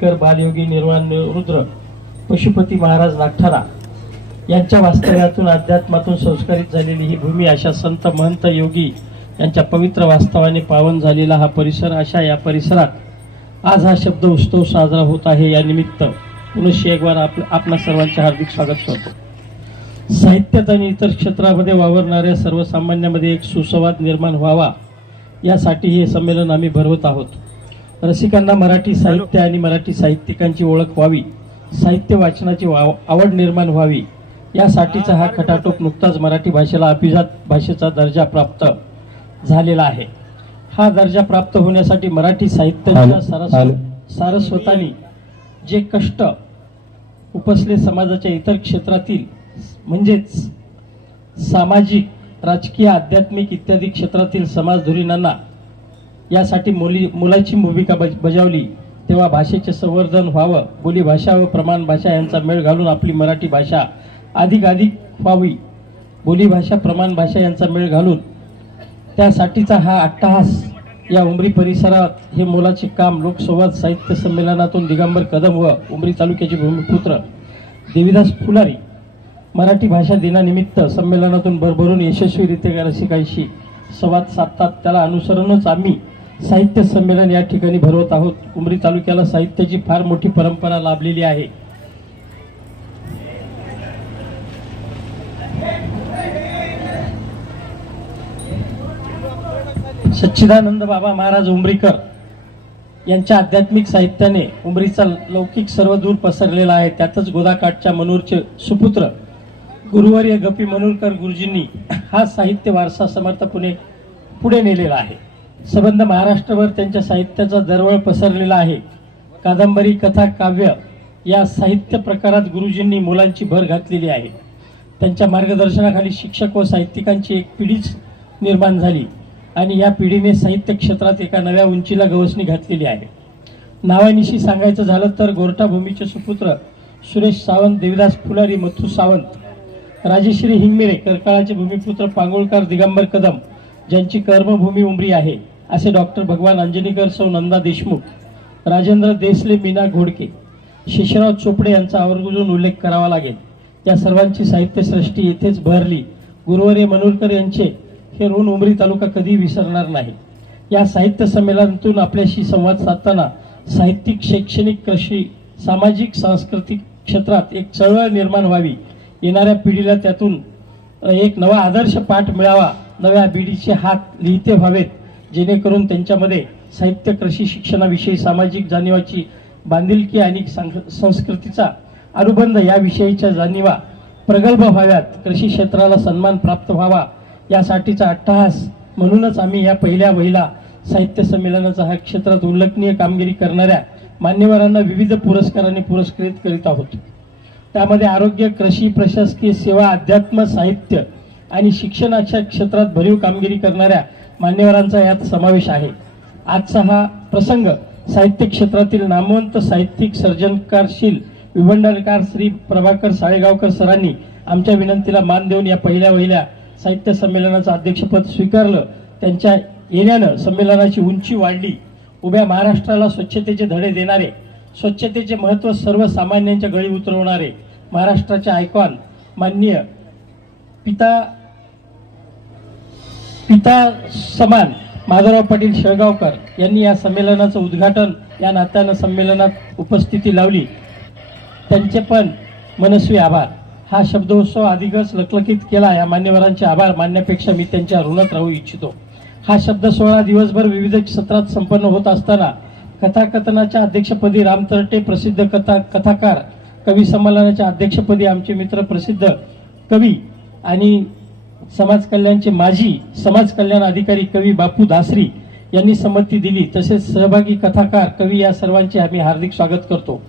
कर बालयोगी निर्वाण रुद्र पशुपती महाराज नागठाणा यांच्या वास्तव्यातून अध्यात्मातून संस्कारित झालेली ही भूमी अशा संत महंत योगी यांच्या पवित्र वास्तवाने पावन झालेला हा परिसर अशा या परिसरात आज हा शब्द उत्सव साजरा होत आहे. या निमित्त पुनश्च एकवार आप आपणा सर्वांचे हार्दिक स्वागत करतो. साहित्यात आणि इतर क्षेत्रामध्ये वावरणाऱ्या सर्वसामान्यांमध्ये एक सुसंवाद निर्माण व्हावा यासाठी हे संमेलन आम्ही भरवत आहोत. रसिकांना मराठी साहित्य आणि मराठी साहित्यिकांची ओळख व्हावी साहित्य वाचनाची वाव- आवड निर्माण व्हावी यासाठीचा हा खटाटोप नुकताच मराठी भाषेला अभिजात भाषेचा दर्जा प्राप्त झालेला आहे हा दर्जा प्राप्त होण्यासाठी मराठी साहित्याच्या हॅलो. सारस्वतांनी जे कष्ट उपसले समाजाच्या इतर क्षेत्रातील म्हणजेच सामाजिक राजकीय आध्यात्मिक इत्यादी क्षेत्रातील समाजधुरीणांना यासाठी मुली मुलाची भूमिका बज बजावली. तेव्हा भाषेचे संवर्धन व्हावं. बोलीभाषा व प्रमाण भाषा यांचा मेळ घालून आपली मराठी भाषा अधिकाधिक व्हावी. बोलीभाषा प्रमाण भाषा यांचा मेळ घालून त्यासाठीचा हा अट्टहास या उमरी परिसरात हे मोलाचे काम लोकसंवाद साहित्य संमेलनातून दिगंबर कदम व उमरी तालुक्याचे भूमिपुत्र देविदास फुलारी मराठी भाषा दिनानिमित्त संमेलनातून भरभरून यशस्वीरित्या रसिकांशी संवाद साधतात. त्याला अनुसरूनच आम्ही साहित्य संमेलन या ठिकाणी भरवत आहोत. उमरी तालुक्याला साहित्याची फार मोठी परंपरा लाभलेली आहे. सच्चिदानंद बाबा महाराज उमरीकर यांच्या आध्यात्मिक साहित्याने उमरीचा लौकिक सर्व दूर पसरलेला आहे. त्यातच गोदाकाठच्या मनूरचे सुपुत्र गुरुवर्य गपी मनूरकर गुरुजींनी हा साहित्य वारसा समर्थपणे पुढे नेलेला आहे. सबंध महाराष्ट्रभर त्यांच्या साहित्याचा दरवळ पसरलेला आहे. कादंबरी कथा काव्य या साहित्य प्रकारात गुरुजींनी मुलांची भर घातलेली आहे. त्यांच्या मार्गदर्शनाखाली शिक्षक व साहित्यिकांची एक पिढीच निर्माण झाली आणि या पिढीने साहित्य क्षेत्रात एका नव्या उंचीला गवसणी घातलेली आहे. नावानिशी सांगायचं झालं तर गोरठा भूमीचे सुपुत्र सुरेश सावंत देविदास फुलारी मथू सावंत राजेश्री हिंगमिरे करकाळाचे भूमिपुत्र पांगोळकर दिगंबर कदम ज्यांची कर्मभूमी उमरी आहे. असे डॉक्टर भगवान अंजनीकर सौ नंदा देशमुख राजेंद्र देसले मीना घोडके शेषराव चोपडे यांचा आवर्जून उल्लेख करावा लागेल. या सर्वांची साहित्यसृष्टी येथेच बहरली गुरुवर्य मनोरकर यांचे हे ऋण उमरी तालुका कधी विसरणार नाही. या साहित्य संमेलनातून आपल्याशी संवाद साधताना साहित्यिक शैक्षणिक कृषी सामाजिक सांस्कृतिक क्षेत्रात एक चळवळ निर्माण व्हावी. येणाऱ्या पिढीला त्यातून एक नवा आदर्श पाठ मिळावा. नव्या पिढीचे हात लिहिते व्हावेत. जेणेकरून त्यांच्यामध्ये साहित्य कृषी शिक्षणाविषयी सामाजिक जाणीवाची बांधिलकी आणि संस्कृतीचा अनुबंध याविषयीच्या जाणीवा प्रगल्भ व्हाव्यात. कृषी क्षेत्राला सन्मान प्राप्त व्हावा यासाठीचा अट्टहास म्हणूनच आम्ही या पहिल्या वहिला साहित्य संमेलनाचा हा क्षेत्रात उल्लेखनीय कामगिरी करणाऱ्या मान्यवरांना विविध पुरस्काराने पुरस्कृत करीत आहोत. त्यामध्ये आरोग्य कृषी प्रशासकीय सेवा अध्यात्म साहित्य आणि शिक्षणाच्या क्षेत्रात भरीव कामगिरी करणाऱ्या मान्यवरांचा यात समावेश आहे. आजचा हा प्रसंग साहित्य क्षेत्रातील नामवंत साहित्यिक सर्जनकारशील विभंडनकार श्री प्रभाकर साळेगावकर सरांनी आमच्या विनंतीला मान देऊन या पहिल्या वहिल्या साहित्य संमेलनाचं अध्यक्षपद स्वीकारलं. त्यांच्या येण्यानं संमेलनाची उंची वाढली. उभ्या महाराष्ट्राला स्वच्छतेचे धडे देणारे स्वच्छतेचे महत्त्व सर्वसामान्यांच्या गळी उतरवणारे महाराष्ट्राचे आयकॉन माननीय पिता पिता समान माधवराव पाटील शेळगावकर यांनी या संमेलनाचं उद्घाटन या नात्यानं संमेलनात उपस्थिती लावली. त्यांचे पण मनस्वी आभार. हा शब्दोत्सव अधिकच लखलखित केला. या मान्यवरांचे आभार मानण्यापेक्षा मी त्यांच्या ऋणात राहू इच्छितो. हा शब्द सोहळा दिवसभर विविध सत्रात संपन्न होत असताना कथाकथनाच्या अध्यक्षपदी राम तरटे प्रसिद्ध कथा कथाकार कवी संमेलनाच्या अध्यक्षपदी आमचे मित्र प्रसिद्ध कवी आणि समाज कल्याणचे माजी समाज कल्याण अधिकारी कवी बापू दासरी यांनी संमती दिली. तसेच सहभागी कथाकार कवी या सर्वांचे आम्ही हार्दिक स्वागत करतो.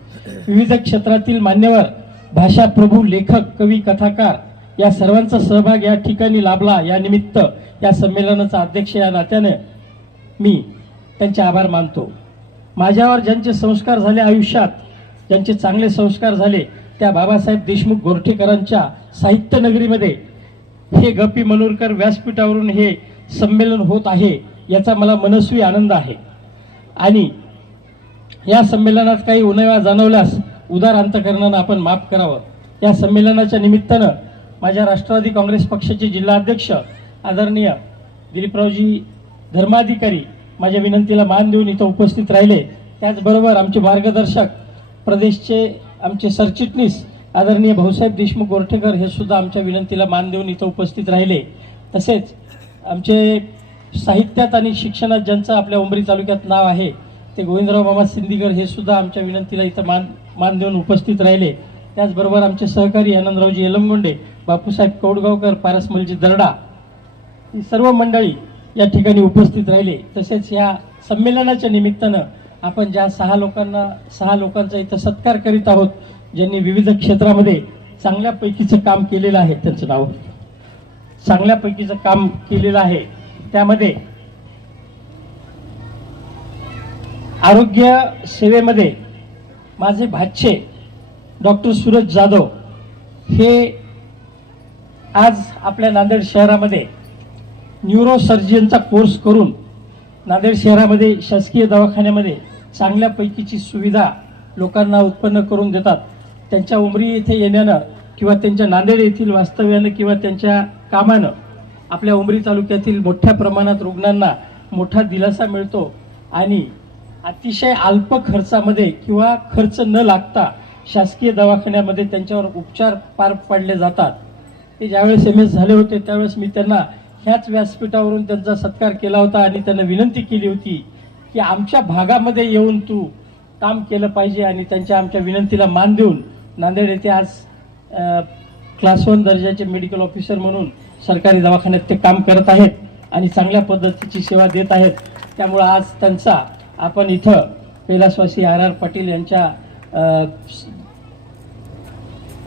विविध क्षेत्रातील मान्यवर भाषा प्रभू लेखक कवी कथाकार या सर्वांचा सहभाग या ठिकाणी लाभला. या निमित्त या संमेलनाचा अध्यक्ष या नात्याने मी त्यांचे आभार मानतो. माझ्यावर ज्यांचे संस्कार झाले आयुष्यात ज्यांचे चांगले संस्कार झाले त्या बाबासाहेब देशमुख गोरठेकरांच्या साहित्य नगरीमध्ये हे गपी मनोरकर व्यासपीठावरून हे संमेलन होत आहे याचा मला मनस्वी आनंद आहे. आणि या संमेलनात काही उणेवा जाणवल्यास उदार अंतकरणानं आपण माफ करावं. या संमेलनाच्या निमित्तानं माझ्या राष्ट्रवादी काँग्रेस पक्षाचे जिल्हाध्यक्ष आदरणीय दिलीपरावजी धर्माधिकारी माझ्या विनंतीला मान देऊन इथं उपस्थित राहिले. त्याचबरोबर आमचे मार्गदर्शक प्रदेशचे आमचे सरचिटणीस आदरणीय भाऊसाहेब देशमुख गोरठेकर हे सुद्धा आमच्या विनंतीला मान देऊन इथं उपस्थित राहिले. तसेच आमचे साहित्यात आणि शिक्षणात ज्यांचं आपल्या उंबरी तालुक्यात नाव आहे ते गोविंदराव मामा सिंदीकर हे सुद्धा आमच्या विनंतीला इथं मान मान देऊन उपस्थित राहिले. त्याचबरोबर आमचे सहकारी आनंदरावजी येलमगोंडे बापूसाहेब कौडगावकर पारसमलजी दरडा ही सर्व मंडळी या ठिकाणी उपस्थित राहिले. तसेच या संमेलनाच्या निमित्तानं आपण ज्या सहा लोकांना सहा लोकांचा इथं सत्कार करीत आहोत ज्यांनी विविध क्षेत्रामध्ये चांगल्यापैकीचं काम केलेलं आहे त्यांचं नाव. चांगल्यापैकीचं काम केलेलं आहे. त्यामध्ये आरोग्य सेवेमध्ये माझे भाचे डॉक्टर सूरज जाधव हे आज आपल्या नांदेड शहरामध्ये न्यूरोसर्जनचा कोर्स करून नांदेड शहरामध्ये शासकीय दवाखान्यामध्ये चांगल्यापैकीची सुविधा लोकांना उत्पन्न करून देतात. त्यांच्या उमरी येथे येण्यानं किंवा त्यांच्या नांदेड येथील वास्तव्यानं किंवा त्यांच्या कामानं आपल्या उमरी तालुक्यातील मोठ्या प्रमाणात रुग्णांना मोठा दिलासा मिळतो आणि अतिशय अल्प खर्चामध्ये किंवा खर्च न लागता शासकीय दवाखान्यामध्ये त्यांच्यावर उपचार पार पाडले जातात. ते ज्यावेळेस एम एस झाले होते त्यावेळेस मी त्यांना ह्याच व्यासपीठावरून त्यांचा सत्कार केला होता आणि त्यांना विनंती केली होती की आमच्या भागामध्ये येऊन तू काम केलं पाहिजे आणि त्यांच्या आमच्या विनंतीला मान देऊन नांदेड येथे आज क्लास वन दर्जाचे मेडिकल ऑफिसर म्हणून सरकारी दवाखान्यात ते काम करत आहेत आणि चांगल्या पद्धतीची सेवा देत आहेत. त्यामुळं आज त्यांचा आपण इथं कैलासवासी आर आर पाटील यांच्या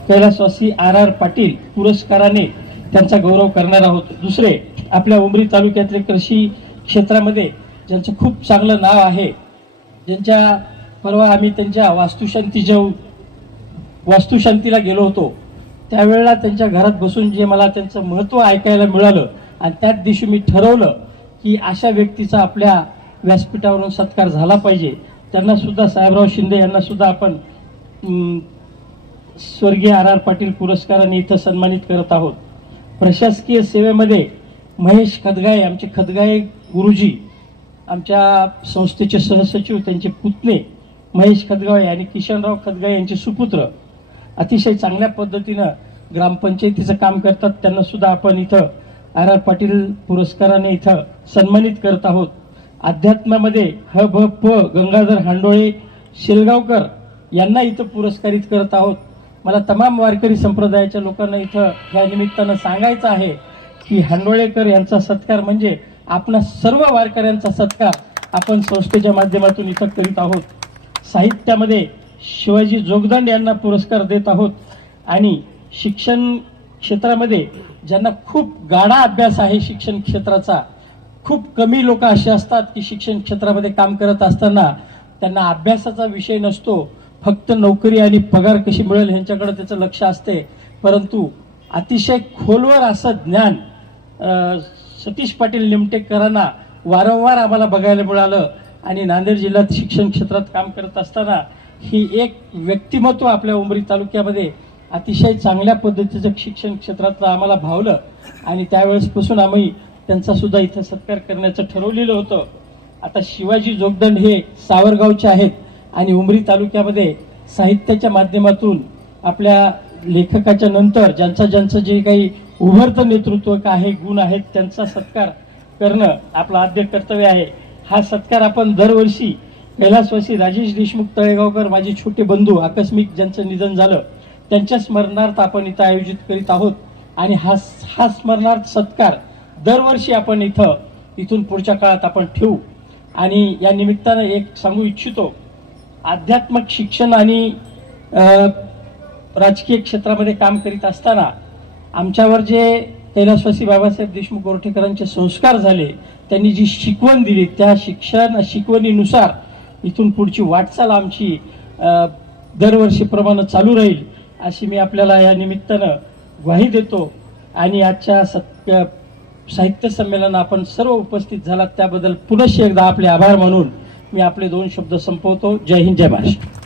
कैलासवासी आर आर पाटील पुरस्काराने त्यांचा गौरव करणार आहोत. दुसरे आपल्या उमरी तालुक्यातले कृषी क्षेत्रामध्ये ज्यांचं खूप चांगलं नाव आहे ज्यांच्या परवा आम्ही त्यांच्या वास्तुशांती जाऊ वास्तुशांतीला गेलो होतो. त्यावेळेला त्यांच्या घरात बसून जे मला त्यांचं महत्त्व ऐकायला मिळालं आणि त्याच दिवशी मी ठरवलं की अशा व्यक्तीचा आपल्या व्यासपीठावरून सत्कार झाला पाहिजे. त्यांनासुद्धा साहेबराव शिंदे यांनासुद्धा आपण स्वर्गीय आर आर पाटील पुरस्काराने इथं सन्मानित करत आहोत. प्रशासकीय सेवेमध्ये महेश खदगाळे आमचे खदगाळे गुरुजी आमच्या संस्थेचे सहसचिव त्यांचे पुतणे महेश खदगाळे आणि किशनराव खदगाळे यांचे सुपुत्र अतिशय चांगल्या पद्धतीनं ग्रामपंचायतीचं काम करतात. त्यांना सुद्धा आपण इथं आर आर पाटील पुरस्काराने इथं सन्मानित करत आहोत. अध्यात्मामध्ये ह भ प गंगाधर हांडोळे शेलगावकर यांना इथं पुरस्कारित करत आहोत. मला तमाम वारकरी संप्रदायाच्या लोकांना इथं या निमित्तानं सांगायचं आहे की हांडोळेकर यांचा सत्कार म्हणजे आपणा सर्व वारकऱ्यांचा सत्कार आपण संस्थेच्या माध्यमातून इथं करीत आहोत. साहित्यामध्ये शिवाजी जोगदंड यांना पुरस्कार देत आहोत. आणि शिक्षण क्षेत्रामध्ये ज्यांना खूप गाढा अभ्यास आहे शिक्षण क्षेत्राचा खूप कमी लोक असे असतात की शिक्षण क्षेत्रामध्ये काम करत असताना त्यांना अभ्यासाचा विषय नसतो. फक्त नोकरी आणि पगार कशी मिळेल ह्यांच्याकडे त्याचं लक्ष असते. परंतु अतिशय खोलवर असं ज्ञान सतीश पाटील निमटेकरांना वारंवार आम्हाला बघायला मिळालं. आणि नांदेड जिल्ह्यात शिक्षण क्षेत्रात काम करत असताना ही एक व्यक्तिमत्व आपल्या उमरी तालुक्यामध्ये अतिशय चांगल्या पद्धतीचं शिक्षण क्षेत्रातलं आम्हाला भावलं. आणि त्यावेळेसपासून आम्ही त्यांचा सुद्धा इथं सत्कार करण्याचं ठरवलेलं होतं. आता शिवाजी जोगदंड हे सावरगावचे आहेत आणि उमरी तालुक्यामध्ये साहित्याच्या माध्यमातून आपल्या लेखकाच्या नंतर ज्यांचं ज्यांचं जे काही उभरतं नेतृत्व का आहे गुण आहेत त्यांचा सत्कार करणं आपलं आद्य कर्तव्य आहे. हा सत्कार आपण दरवर्षी कैलासवासी राजेश देशमुख तळेगावकर माझे छोटे बंधू आकस्मिक ज्यांचं निधन झालं त्यांच्या स्मरणार्थ आपण इथं आयोजित करीत आहोत. आणि हा हा स्मरणार्थ सत्कार दरवर्षी आपण इथं इथून पुढच्या काळात आपण ठेवू. आणि या निमित्तानं एक सांगू इच्छितो. आध्यात्मिक शिक्षण आणि राजकीय क्षेत्रामध्ये काम करीत असताना आमच्यावर जे कैलासवासी बाबासाहेब देशमुख गोरठेकरांचे संस्कार झाले त्यांनी जी शिकवण दिली त्या शिक्षण शिकवणीनुसार इथून पुढची वाटचाल आमची दरवर्षीप्रमाणे चालू राहील अशी मी आपल्याला या निमित्तानं ग्वाही देतो. आणि आजच्या सत् साहित्य संमेलन आपण सर्व उपस्थित झालात त्याबद्दल पुनश्च एकदा आपले आभार मानून मी आपले दोन शब्द संपवतो. जय हिंद जय महाराष्ट्र.